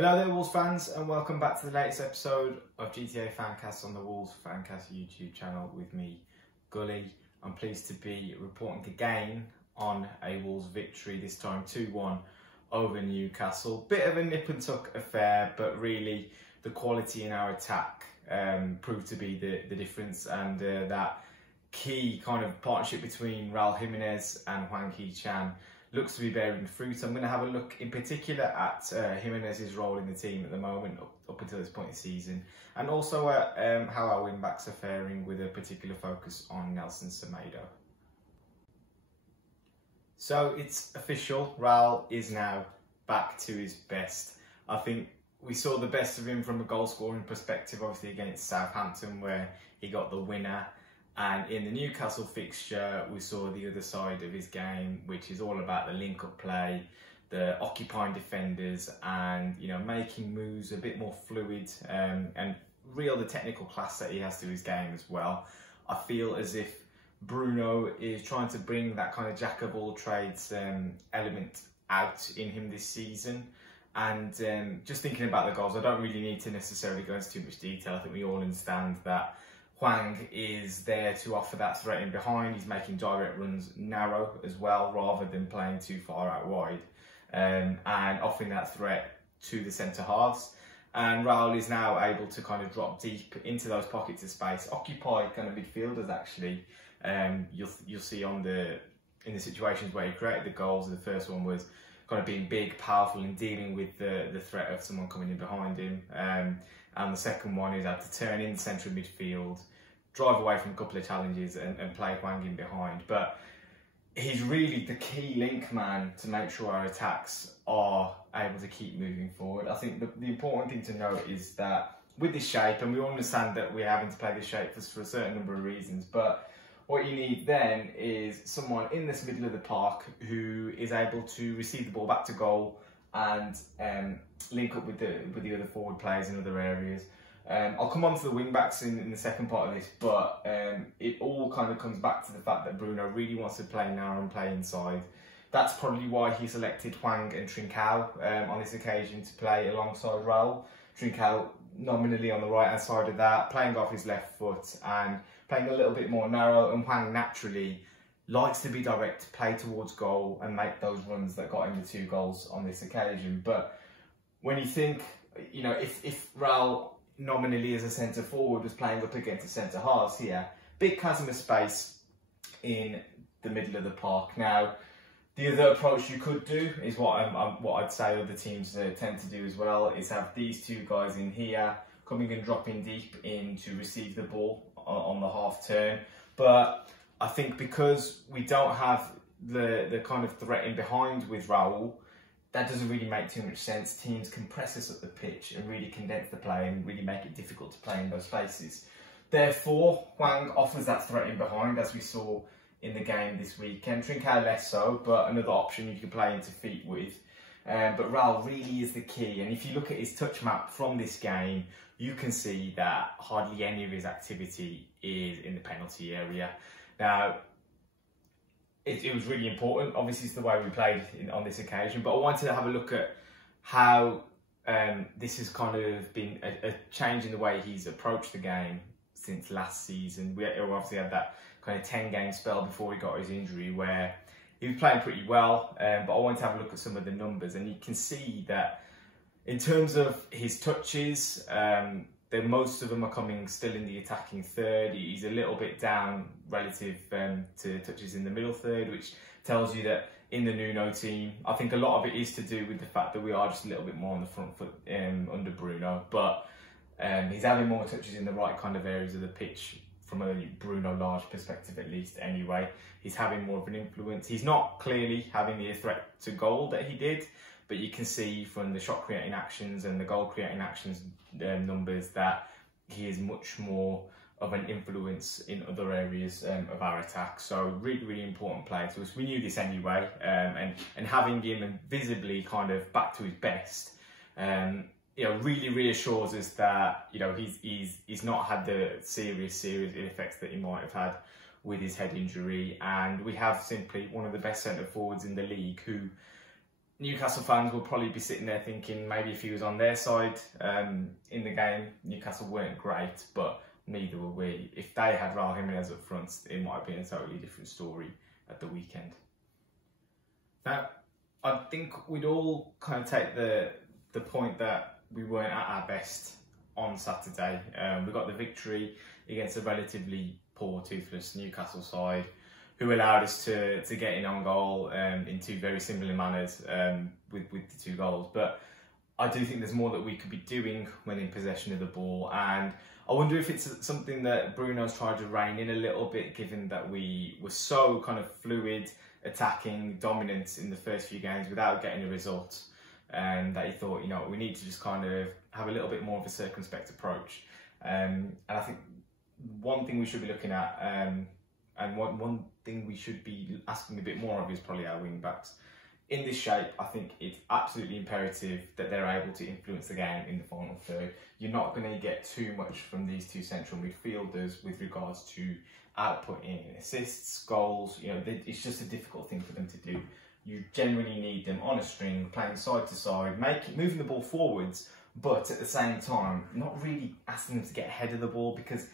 Hello there Wolves fans, and welcome back to the latest episode of GTA Fancast on the Wolves Fancast YouTube channel with me, Gully. I'm pleased to be reporting again on a Wolves victory, this time 2-1 over Newcastle. Bit of a nip and tuck affair, but really the quality in our attack proved to be the difference, and that key kind of partnership between Raul Jimenez and Hwang Hee-Chan looks to be bearing fruit. I'm going to have a look in particular at Jimenez's role in the team at the moment up until this point in the season, and also at how our wing backs are faring, with a particular focus on Nelson Semedo. So it's official, Raul is now back to his best. I think we saw the best of him from a goal scoring perspective, obviously against Southampton, where he got the winner. And in the Newcastle fixture, we saw the other side of his game, which is all about the link-up play, the occupying defenders, and making moves a bit more fluid, and the technical class that he has to his game as well. I feel as if Bruno is trying to bring that kind of jack of all trades element out in him this season. And just thinking about the goals, I don't really need to necessarily go into too much detail. I think we all understand that Hwang is there to offer that threat in behind. He's making direct runs narrow as well, rather than playing too far out wide, and offering that threat to the centre halves. And Raul is now able to kind of drop deep into those pockets of space, occupy kind of midfielders actually. You'll see in the situations where he created the goals, the first one was kind of being big, powerful, and dealing with the threat of someone coming in behind him. And the second one is had to turn in the centre of midfield, drive away from a couple of challenges, and play Hwang in behind. But he's really the key link man to make sure our attacks are able to keep moving forward. I think the important thing to note is that with this shape, and we all understand that we're having to play this shape for a certain number of reasons, but what you need then is someone in this middle of the park who is able to receive the ball back to goal and link up with the other forward players in other areas. I'll come on to the wing backs in the second part of this, but it all kind of comes back to the fact that Bruno really wants to play narrow and play inside. That's probably why he selected Hwang and Trincao on this occasion to play alongside Raul. Trincao nominally on the right hand side of that, playing off his left foot and playing a little bit more narrow, and Hwang naturally likes to be direct, play towards goal and make those runs that got him the 2 goals on this occasion. But when you think, if Raul nominally as a centre forward was playing up against the centre halves here, big chasm of space in the middle of the park. Now, the other approach you could do is what I'd say other teams tend to do as well, is have these 2 guys in here coming and dropping deep in to receive the ball on the half turn. But I think because we don't have the kind of threat in behind with Raul, that doesn't really make too much sense. Teams can press us up the pitch and really condense the play and really make it difficult to play in those spaces. Therefore, Hwang offers that threat in behind, as we saw in the game this weekend. Trincao less so, but another option you can play into feet with. But Raul really is the key. And if you look at his touch map from this game, you can see that hardly any of his activity is in the penalty area. Now, it was really important. Obviously, it's the way we played on this occasion. But I wanted to have a look at how this has kind of been a change in the way he's approached the game since last season. We obviously had that kind of 10-game spell before he got his injury where he was playing pretty well. But I wanted to have a look at some of the numbers, and you can see that in terms of his touches, most of them are coming still in the attacking third. He's a little bit down relative to touches in the middle third, which tells you that in the Nuno team, I think a lot of it is to do with the fact that we are just a little bit more on the front foot under Bruno. But he's having more touches in the right kind of areas of the pitch from a Bruno large perspective, at least anyway. He's having more of an influence. He's not clearly having the threat to goal that he did, but you can see from the shot creating actions and the goal creating actions numbers that he is much more of an influence in other areas of our attack. So really, really important player to us. We knew this anyway, and having him visibly kind of back to his best, really reassures us that he's not had the serious effects that he might have had with his head injury. And we have simply one of the best centre forwards in the league who Newcastle fans will probably be sitting there thinking maybe if he was on their side in the game, Newcastle weren't great, but neither were we. If they had Raul Jimenez up front, it might have been a totally different story at the weekend. Now, I think we'd all kind of take the point that we weren't at our best on Saturday. We got the victory against a relatively poor, toothless Newcastle side, who allowed us to get in on goal in two very similar manners with the 2 goals. But I do think there's more that we could be doing when in possession of the ball, and I wonder if it's something that Bruno's tried to rein in a little bit, given that we were so kind of fluid, attacking, dominant in the first few games without getting a result, and that he thought, you know, we need to just kind of have a little bit more of a circumspect approach. And I think one thing we should be looking at, and one thing we should be asking a bit more of, is probably our wing backs. In this shape, I think it's absolutely imperative that they're able to influence the game in the final third. You're not going to get too much from these 2 central midfielders with regards to outputting assists, goals. You know, it's just a difficult thing for them to do. You generally need them on a string, playing side to side, moving the ball forwards, but at the same time, not really asking them to get ahead of the ball, because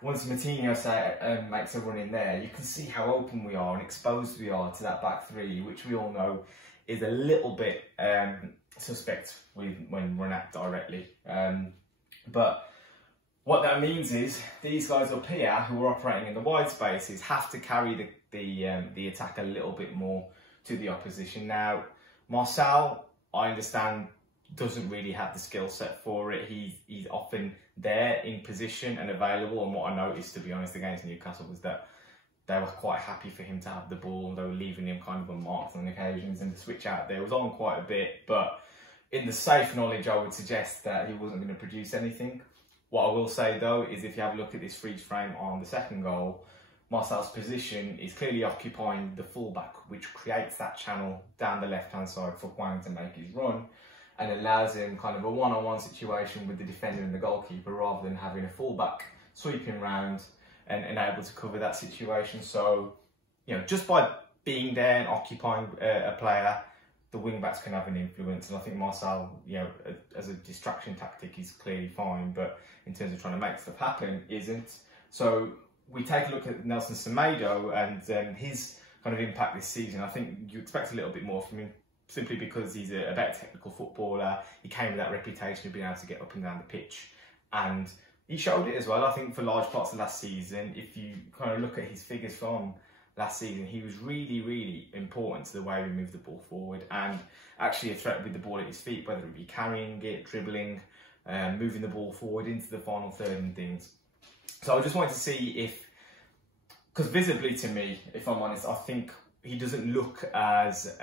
once Martinho makes a run in there, you can see how open we are and exposed we are to that back 3, which we all know is a little bit suspect when run at directly. But what that means is these guys up here who are operating in the wide spaces have to carry the attack a little bit more to the opposition. Now, Marcel, I understand, doesn't really have the skill set for it. He's often there in position and available, and what I noticed, to be honest, against Newcastle was that they were quite happy for him to have the ball. They were leaving him kind of unmarked on occasions, and the switch out there was on quite a bit, but in the safe knowledge, I would suggest that he wasn't going to produce anything. What I will say though is, if you have a look at this freeze frame on the second goal, Marcel's position is clearly occupying the fullback, which creates that channel down the left-hand side for Hwang to make his run, and allows him kind of a one-on-one situation with the defender and the goalkeeper, rather than having a fullback sweeping round and able to cover that situation. So, you know, just by being there and occupying a player, the wing-backs can have an influence. And I think Marcel, you know, as a distraction tactic, is clearly fine, but in terms of trying to make stuff happen, isn't. So we take a look at Nelson Semedo and his kind of impact this season. I think you expect a little bit more from him, simply because he's a better technical footballer. He came with that reputation of being able to get up and down the pitch, and he showed it as well. I think for large parts of last season, if you kind of look at his figures from last season, he was really, really important to the way we moved the ball forward, and actually a threat with the ball at his feet, whether it be carrying it, dribbling, moving the ball forward into the final third and things. So I just wanted to see if, because visibly to me, if I'm honest, I think he doesn't look as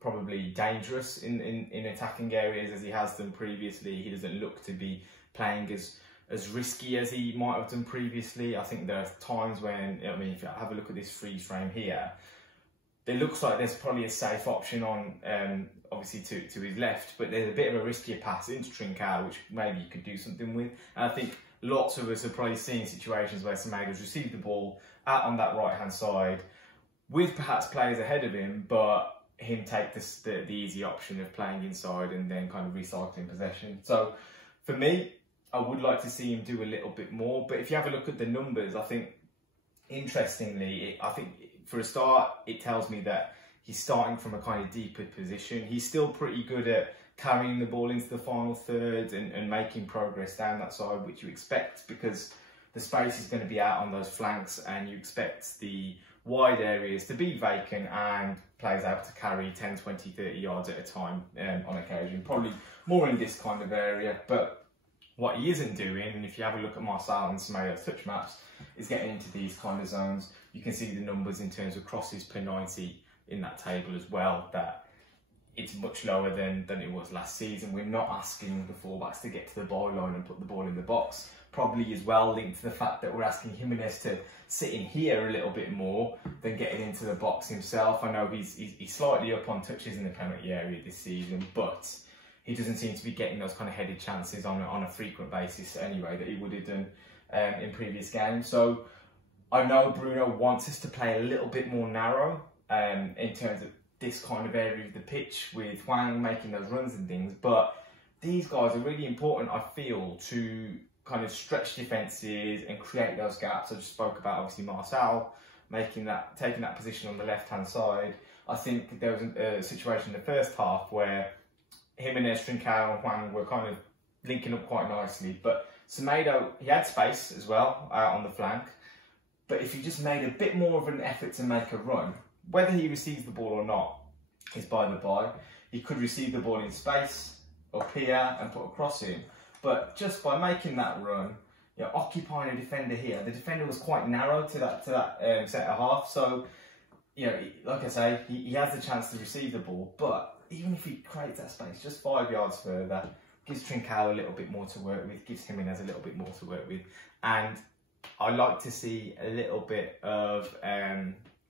probably dangerous in attacking areas as he has done previously. He doesn't look to be playing as risky as he might have done previously. I think there are times when, I mean, if you have a look at this freeze frame here, it looks like there's probably a safe option on, obviously to his left, but there's a bit of a riskier pass into Trincao, which maybe you could do something with. And I think lots of us have probably seen situations where Semedo's received the ball out on that right-hand side with perhaps players ahead of him, but him take the easy option of playing inside and then kind of recycling possession. So for me, I would like to see him do a little bit more. But if you have a look at the numbers, I think, interestingly, I think for a start, it tells me that he's starting from a kind of deeper position. He's still pretty good at carrying the ball into the final third and making progress down that side, which you expect, because the space is going to be out on those flanks, and you expect the wide areas to be vacant and players able to carry 10, 20, 30 yards at a time on occasion. Probably more in this kind of area, but what he isn't doing, and if you have a look at Marcel and Semedo's touch maps, is getting into these kind of zones. You can see the numbers in terms of crosses per 90 in that table as well, that it's much lower than it was last season. We're not asking the fullbacks to get to the byline and put the ball in the box. Probably as well linked to the fact that we're asking Jimenez to sit in here a little bit more than getting into the box himself. I know he's slightly up on touches in the penalty area this season, but he doesn't seem to be getting those kind of headed chances on a frequent basis anyway that he would have done in previous games. So I know Bruno wants us to play a little bit more narrow in terms of this kind of area of the pitch with Hwang making those runs and things, but these guys are really important, I feel, to kind of stretch defences and create those gaps. I just spoke about obviously Marcel taking that position on the left hand side. I think there was a situation in the first half where Jimenez, Trincao and Hwang were kind of linking up quite nicely, but Semedo, he had space as well out on the flank, but if he just made a bit more of an effort to make a run, whether he receives the ball or not is by the by. He could receive the ball in space up here and put a cross in, but just by making that run, you know, occupying a defender here, the defender was quite narrow to that centre half, so you know, like I say, he has the chance to receive the ball, but even if he creates that space just 5 yards further, gives Trincao a little bit more to work with, gives Jimenez a little bit more to work with, and I like to see a little bit of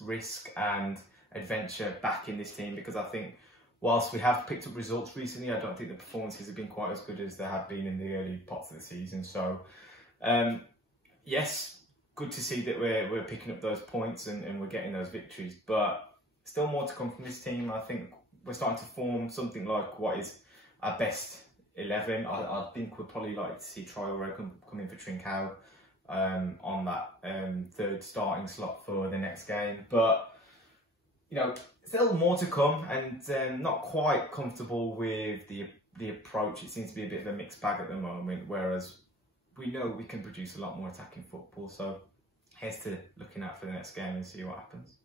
risk and adventure back in this team, because I think whilst we have picked up results recently, I don't think the performances have been quite as good as they have been in the early parts of the season. So yes, good to see that we're picking up those points and we're getting those victories, but still more to come from this team. I think we're starting to form something like what is our best 11. I think we'd probably like to see Traore come in for Trincao on that third starting slot for the next game. But you know, still more to come, and not quite comfortable with the approach. It seems to be a bit of a mixed bag at the moment, whereas we know we can produce a lot more attacking football. So here's to looking out for the next game and see what happens.